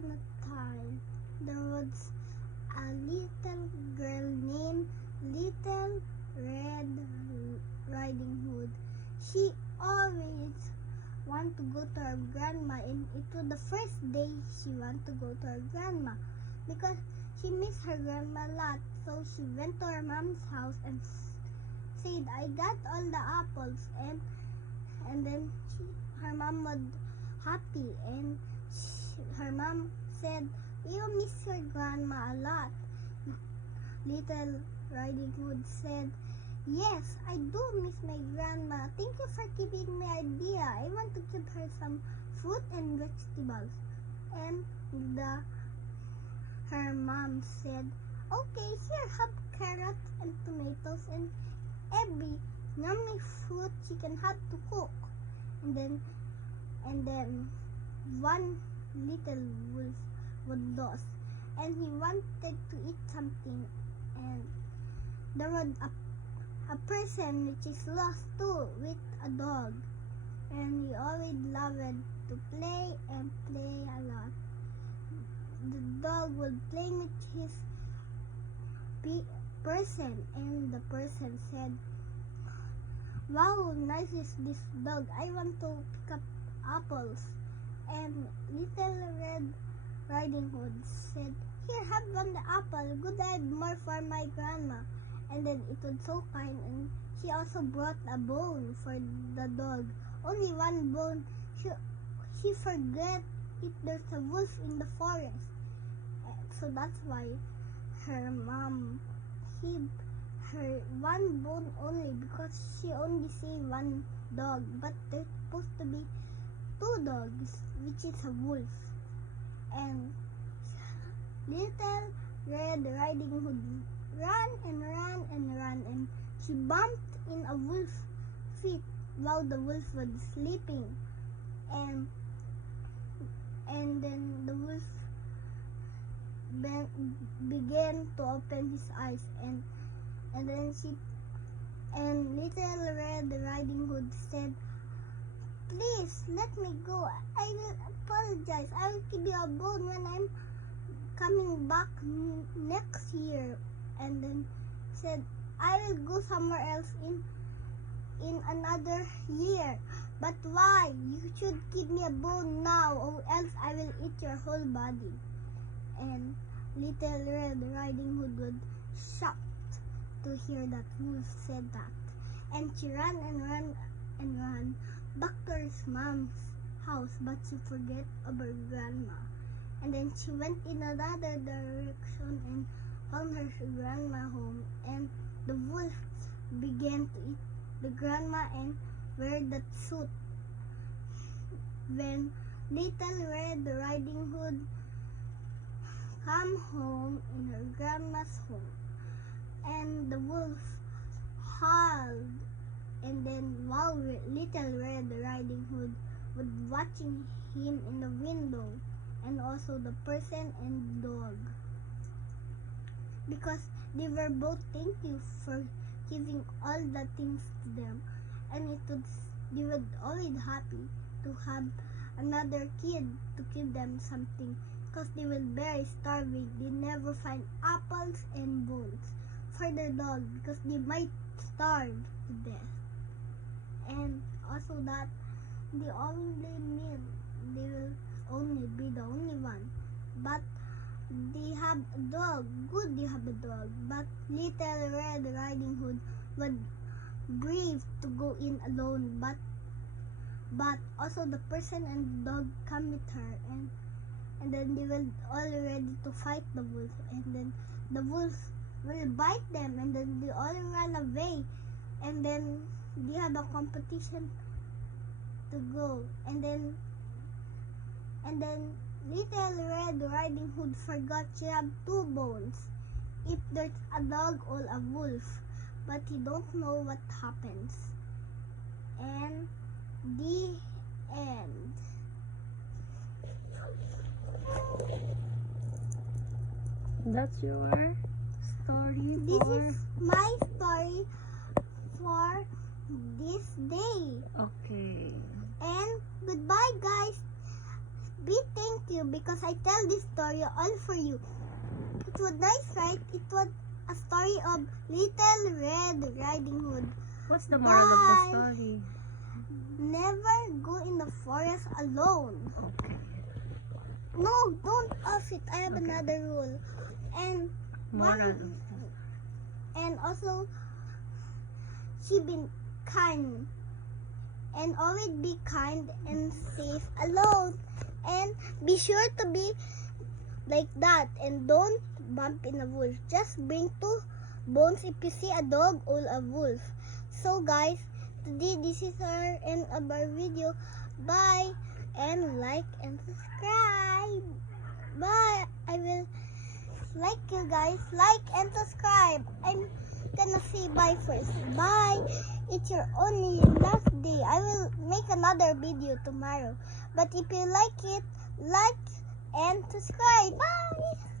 upon a time, there was a little girl named Little Red Riding Hood. She always wanted to go to her grandma, and it was the first day she wanted to go to her grandma because she missed her grandma a lot. So she went to her mom's house and said, "I got all the apples," and then her mom was happy, and her mom said, "You miss your grandma a lot." Little Riding Hood said, "Yes, I do miss my grandma. Thank you for giving me idea. I want to give her some fruit and vegetables." And her mom said, "Okay, here, have carrots and tomatoes and every yummy fruit she can have to cook." And then one little wolf was lost, and he wanted to eat something, and there was a person which is lost too with a dog, and he always loved to play and play a lot. The dog would play with his person, and the person said, "Wow, nice is this dog. I want to pick up apples." And Little Red Riding Hood said, "Here, have one apple. Good, I have more for my grandma." And then it was so kind, and she also brought a bone for the dog. Only one bone. She forget if there's a wolf in the forest. So that's why her mom hid her one bone only, because she only see one dog, but there's supposed to be two dogs, which is a wolf. And Little Red Riding Hood ran and ran and ran, and she bumped in a wolf's feet while the wolf was sleeping. And then the wolf began to open his eyes, and then Little Red Riding Hood said, "Please let me go. I will apologize. I will give you a bone when I'm coming back next year." And then said, "I will go somewhere else in another year. But why? You should give me a bone now, or else I will eat your whole body." And Little Red Riding Hood was shocked to hear that wolf said that, and she ran and ran and ran back to her mom's house, but she forget about her grandma. And then she went in another direction and found her grandma home, and the wolf began to eat the grandma and wear that suit. When Little Red Riding Hood come home in her grandma's home, and the wolf howled, and then while Little Red Riding Hood was watching him in the window, and also the person and dog, because they were both thank you for giving all the things to them, and they were always happy to have another kid to give them something, because they were very starving. They never find apples and bones for their dog because they might starve to death. And also that they only mean they will only be the only one, but they have a dog. Good, they have a dog, but Little Red Riding Hood was brave to go in alone, but also the person and the dog come with her, and then they were all ready to fight the wolf, and then the wolf will bite them, and then they all run away, and then they have a competition to go, and then Little Red Riding Hood forgot she have two bones, if there's a dog or a wolf, but he don't know what happens. And the end. That's your story This for... is my story for this day. Okay. And goodbye, guys. Be thank you. you because I tell this story all for you. It was nice, right? It was a story of Little Red Riding Hood. What's the moral of the Bye. story? Never go in the forest alone. Okay. No, don't off it. I have another rule. And Moral. and also, she be kind. And always be kind and safe alone. And be sure to be like that. And don't bump in a wolf. Just bring 2 bones if you see a dog or a wolf. So guys, today this is our end of our video. Bye. And like and subscribe. Bye. I will like you guys. Like and subscribe. I'm gonna say bye first. Bye. It's your only last day. I will make another video tomorrow. But if you like it, like and subscribe. Bye.